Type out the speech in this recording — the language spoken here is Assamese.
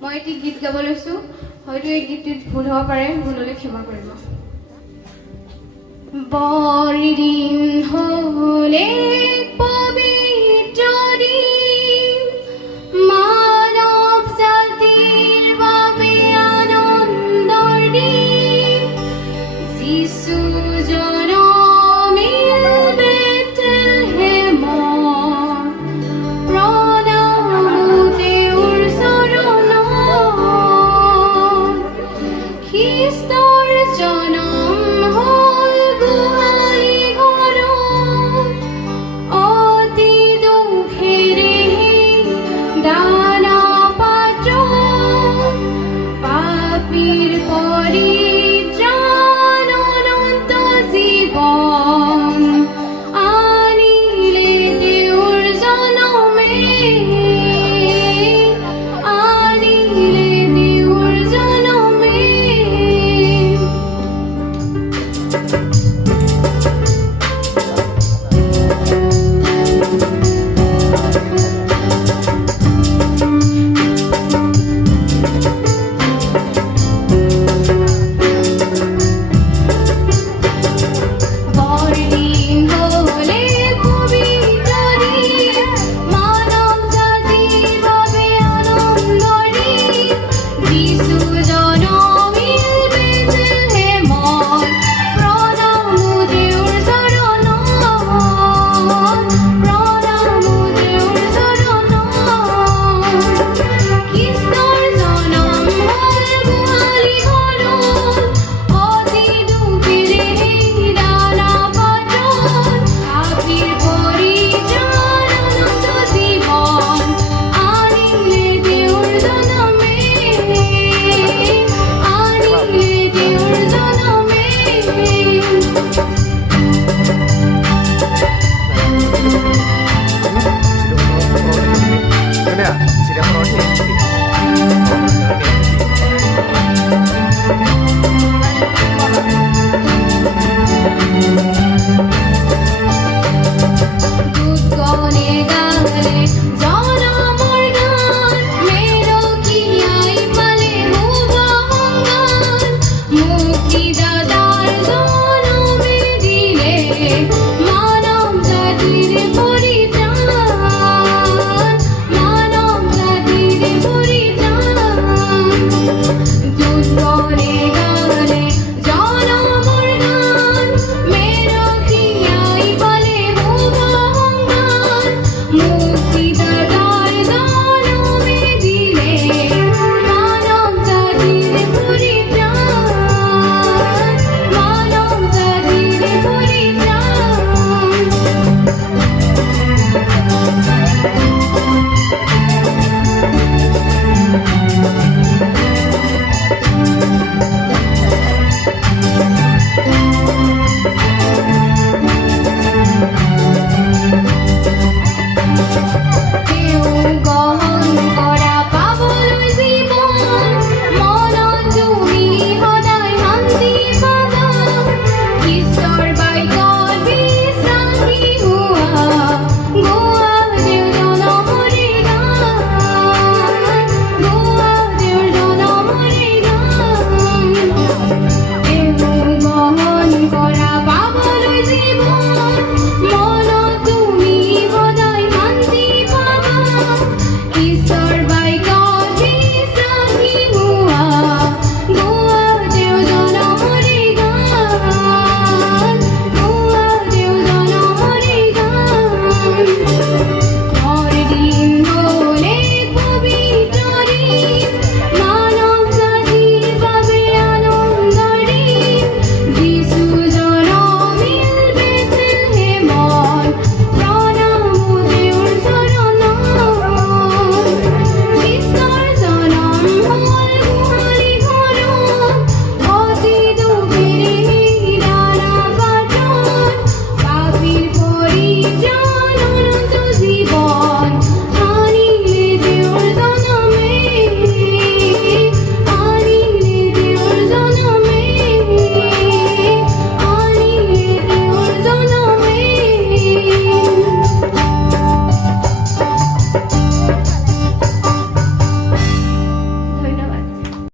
মই এটি গীত গাব লৈছো হয়তো এই গীতটিত ভুল হ'ব পাৰে ভুললৈ ক্ষমা কৰিব বৰদিন হ'লে পবিত্ৰ দিন মানৱ জাতিৰ বাবে আনন্দৰ দিন যিশু জনমিল বেথলেহেমত প্ৰণাম তেওঁৰ চৰণত খ্ৰীষ্টৰ জনম হ'ল গোহালি ঘৰত অতি দুখেৰে দানা পাত্ৰত পাপীৰ পৰিত্ৰাণ অনন্ত জীৱন আনিলে তেওঁৰ জনমে আনিলে তেওঁৰ জনমে বৰদিন হ'লে পবিত্ৰ দিন মানৱ জাতিৰ বাবে আনন্দৰ দিন যিশু জনমিল বেথলেহেমত প্ৰণাম তেওঁৰ চৰণত প্ৰণাম তেওঁৰ চৰণত খ্ৰীষ্টৰ জনম হ'ল গোহালি ঘৰত অতি দুখেৰে দানা পাত্ৰত পাপীৰ পৰিত্ৰাণ অনন্ত জীৱন আনিলে তেওঁৰ জনমে আনিলে তেওঁৰ জনমে Ini ya, siapa roti?